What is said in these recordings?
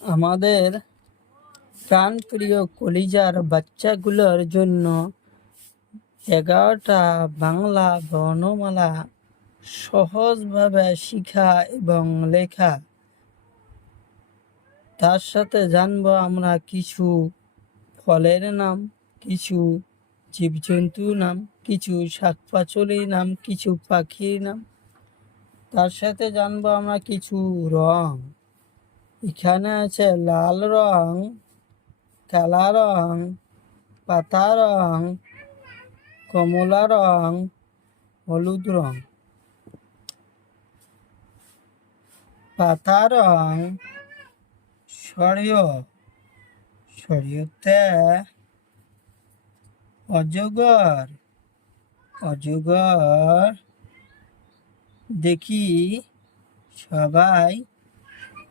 আমাদের প্রাণপ্রিয় কলিজার বাচ্চাগুলোর জন্য 11টা বাংলা বর্ণমালা সহজভাবে শিখা এবং লেখা। তার সাথে জানবো আমরা কিছু ফলের নাম, কিছু জীবজন্তুর নাম, কিছু শাকপাচলির নাম, কিছু পাখির নাম। তার সাথে জানবো আমরা কিছু রং। এখানে আছে লাল রং, কালা রং, পাতা রং, কমলা রং, হলুদ রং। পাতা রং সরিয়, সরিয়তে অজগর, অজগর দেখি সবাই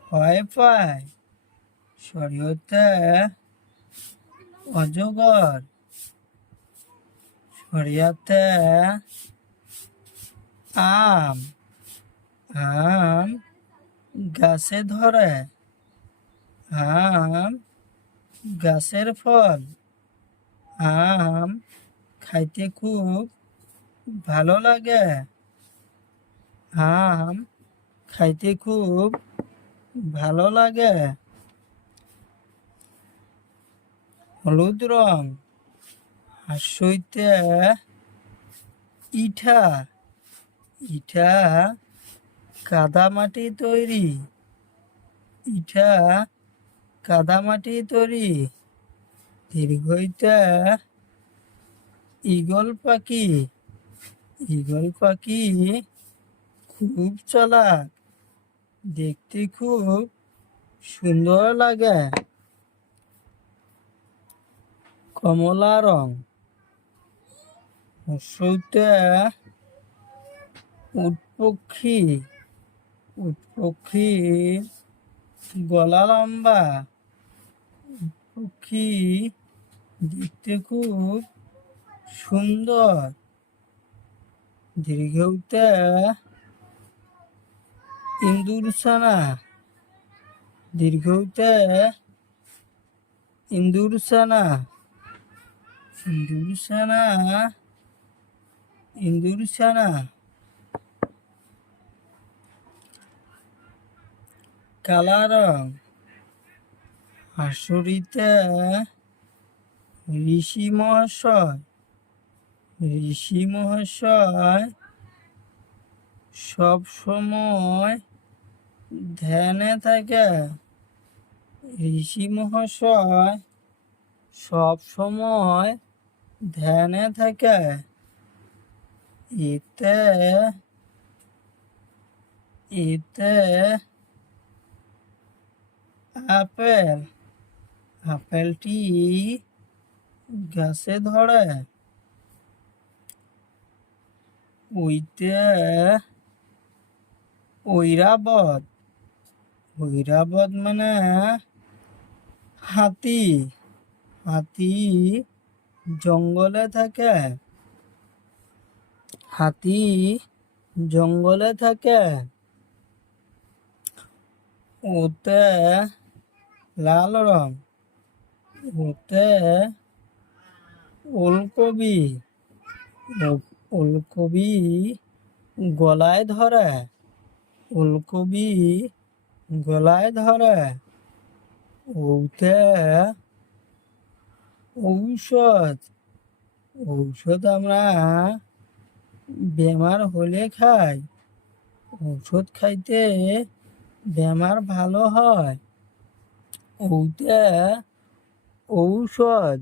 ভয় পায়। সরিয়তে অজগর, সরিয়াতে আম, আম গাছে ধরে, আম গাছের ফল। আম খাইতে খুব ভালো লাগে, আম খাইতে খুব ভালো লাগে। হলুদ রং হাসইতে ইটা, ইটা কাদামাটি তৈরি, ইটা কাদামাটি তৈরি। দীর্ঘইতে ঈগল পাখি, ঈগল পাখি খুব চালাক, দেখতে খুব সুন্দর লাগে। কমলা রং হর্ষইতে উট পক্ষী, উট পক্ষীর গলা লম্বা, উট পক্ষী দেখতে খুব সুন্দর। দীর্ঘইতে ইন্দুরছানা, দীর্ঘইতে ইন্দুরছানা, ইন্দুরছানা, ইন্দুরছানা। কালা রং হাসুরিতে ঋষি মহাশয়, ঋষি মহাশয় সব সময় ধ্যানে থাকে, ঋষি মহাশয় সব সময় ধ্যানে থাকে। এতে এতে আপেল, আপেলটি গাছে ধরে। ওইতে ঐরাবত, ঐরাবত মানে হাতি, হাতি জঙ্গলে থাকে, হাতি জঙ্গলে থাকে। ওতে লাল রং, ওতে ওলকবি, ওলকবি গলায় ধরে, ওলকবি গলায় ধরে। ওতে ঔষধ, ঔষধ আমরা বেমার হলে খাই, ঔষধ খাইতে বেমার ভালো হয়। ওতে ঔষধ।